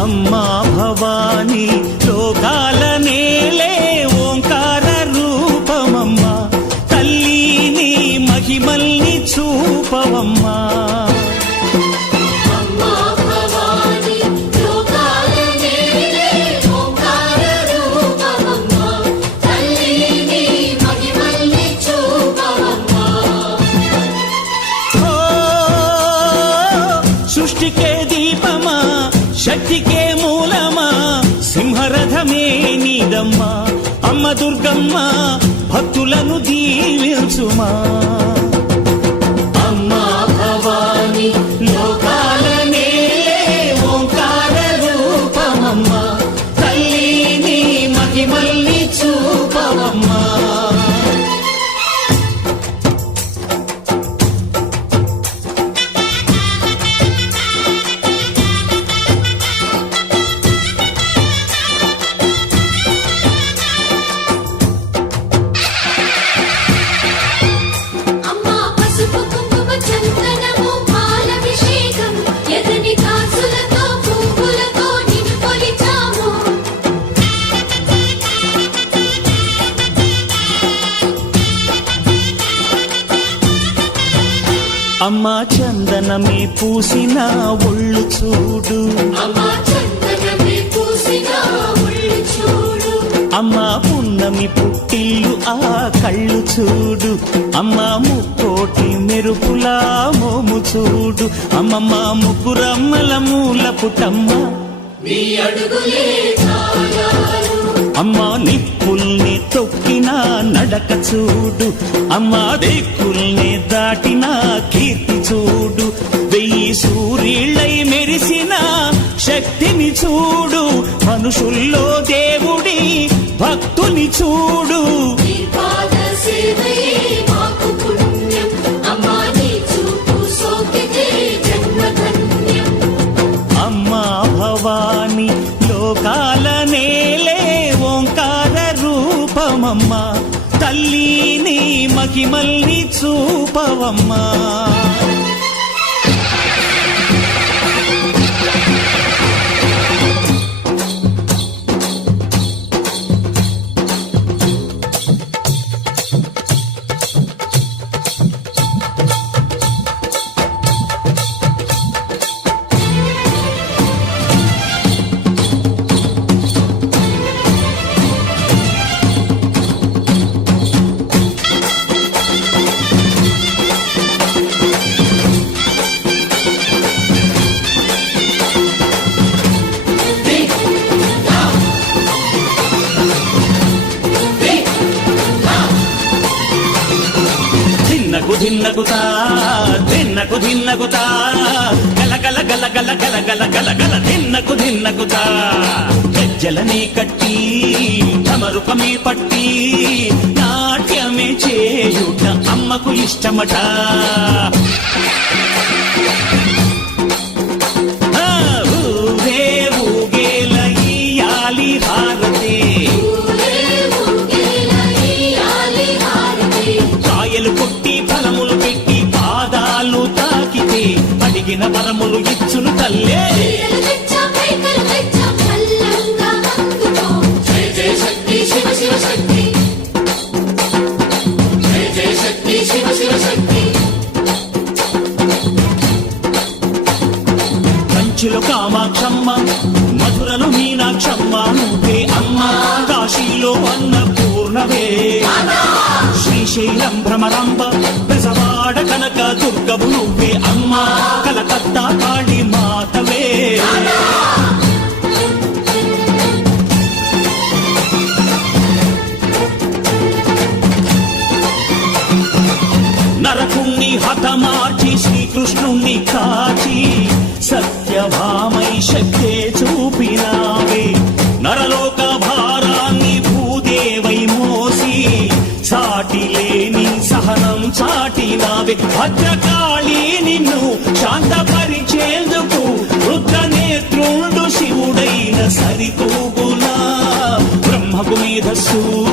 అమ్మా భవాని లోకాల నేలే ఓంకార రూపమమ్మా, తల్లిని మహిమల్ని చూపవమ్మా. సృష్టికే దీపమా, శక్తికే మూలమా, సింహరథమే నీదమ్మా. అమ్మ దుర్గమ్మ భక్తులను దీవించుమా. అమ్మా భవాని లోకాల నేలే ఓంకార రూపమమ్మా, తల్లిని మహిమల్ని చూపవమ్మా. అమ్మా చందనమే పూసిన ఒళ్ళు చూడు, అమ్మా పున్నమి పుట్టిల్లు ఆ కళ్ళు చూడు, అమ్మా ముక్కోటి మెరుపులా మోము చూడు. అమ్మమ్మ ముగ్గురమ్మల మూల పుటమ్మ, అమ్మా నిప్పుల్ని తొక్కిన నడక చూడు, అమ్మా దిక్కుల్ని దాటిన కీర్తి చూడు. 1000 సూర్యుళ్ళై మెరిసిన శక్తిని చూడు, మనుషుల్లో దేవుడి భక్తుని చూడు. అమ్మా భవాని లోకాల నేలే ఓంకార రూపమమ్మా, తల్లిని మహిమల్ని చూపవమ్మా. ధిన్నగుతా ధిన్నకు ధిన్నగుతా గల గల గల గల గల గల గల గల ధిన్నగుతా. గజ్జలనే కట్టి ధమరుకమే పట్టి నాట్యమే చేయుట అమ్మకు ఇష్టమట. ఊరే ఊగేల ఇయ్యాలి హారతి, కాయలు కొట్టి ఫలములు పెట్టి పాదాలు తాకితే అడిగిన వరములు ఇచ్చును తల్లే. కంచిలో కామాక్షమ్మ, మధురలో మీనాక్షమ్మ నువ్వే అమ్మ, కాశీలో అన్నపూర్ణవే, శ్రీశైలం భ్రమరాంబ, బెజవాడ కనక దుర్గవు నువ్వే అమ్మ, కలకత్తా కాళీ మాతవే. నరకుణ్ణి హతమార్చి శ్రీకృష్ణుణ్ణి కాచి సత్యభామై శక్తే చూపినావే. నరలోక భారాన్ని భూదేవై మోసి సాటి లేని సహనం చాటినావే. భద్రకాళి నిన్ను శాంతపరిచేందుకు రుద్రనేత్రుండు శివుడైన సరితూగునా. యేసు